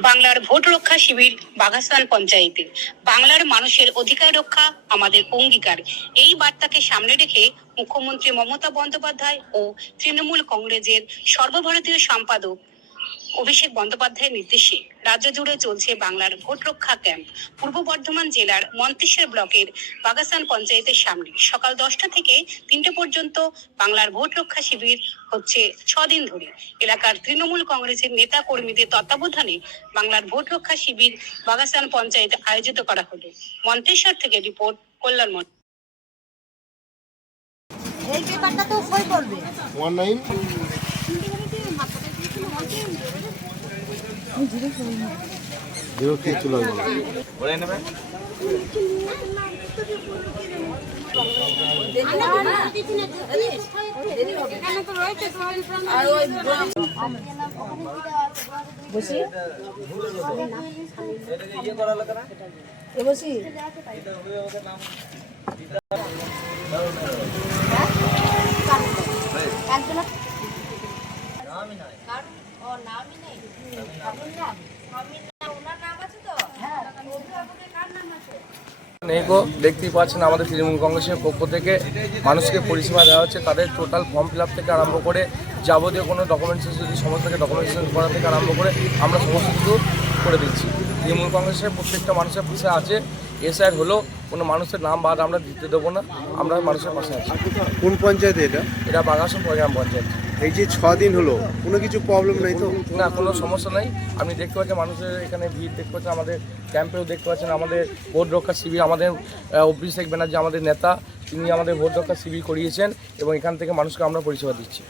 বাংলার ভোট রক্ষা শিবির বাঘাস্থান পঞ্চায়েতে। বাংলার মানুষের অধিকার রক্ষা আমাদের অঙ্গীকার। এই বার্তাকে সামনে রেখে মুখ্যমন্ত্রী মমতা বন্দ্যোপাধ্যায় ও তৃণমূল কংগ্রেসের সর্বভারতীয় সম্পাদক অভিষেক বন্দ্যোপাধ্যায়ের নির্দেশে রাজ্য জুড়ে চলছে বাংলার ভোট রক্ষা ক্যাম্প। পূর্ব বর্ধমান জেলার মন্তেশ্বর ব্লকের বাগাসান পঞ্চায়েতের সামনে সকাল দশটা থেকে তিনটে পর্যন্ত বাংলার ভোট রক্ষা শিবির হচ্ছে ছদিন ধরে। এলাকার তৃণমূল কংগ্রেসের নেতা কর্মীদের তত্ত্বাবধানে বাংলার ভোট রক্ষা শিবির বাগাসান পঞ্চায়েতে আয়োজিত করা হলো। মন্তেশ্বর থেকে রিপোর্ট কল্যাণ মন্ডল। এই পেপারটা তো সই করবে। ওয়ান নাইন জিরো থ্রি চলে আসবে বসি। বসি নেই? গো দেখতেই পাচ্ছেন আমাদের তৃণমূল কংগ্রেসের পক্ষ থেকে মানুষকে পরিষেবা দেওয়া হচ্ছে। তাদের টোটাল ফর্ম ফিল আপ থেকে আরম্ভ করে যাবতীয় কোনো ডকুমেন্টস যদি সমস্ত থেকে ডকুমেন্টেশন করা থেকে আরম্ভ করে আমরা সমস্ত কিছু করে দিচ্ছি। তৃণমূল কংগ্রেসের প্রত্যেকটা মানুষের পাশে আছে। এসআইয়ের হলেও কোনো মানুষের নাম বাদ আমরা দিতে দেবো না। আমরা মানুষের পাশে আছি। কোন পঞ্চায়েতে এটা? এটা বাগাসন প্রোগ্রাম পঞ্চায়েত। এই যে ছ দিন হলো, কোনো কিছু প্রবলেম নেই তো? না, কোনো সমস্যা নেই। আপনি দেখতে পাচ্ছেন মানুষের এখানে ভিড়, দেখতে পাচ্ছেন আমাদের ক্যাম্পেও দেখতে পাচ্ছেন আমাদের ভোট রক্ষা শিবির, আমাদের অভিষেক ব্যানার্জি আমাদের নেতা, তিনি আমাদের ভোট রক্ষা শিবির করিয়েছেন এবং এখান থেকে মানুষকে আমরা পরিষেবা দিচ্ছি।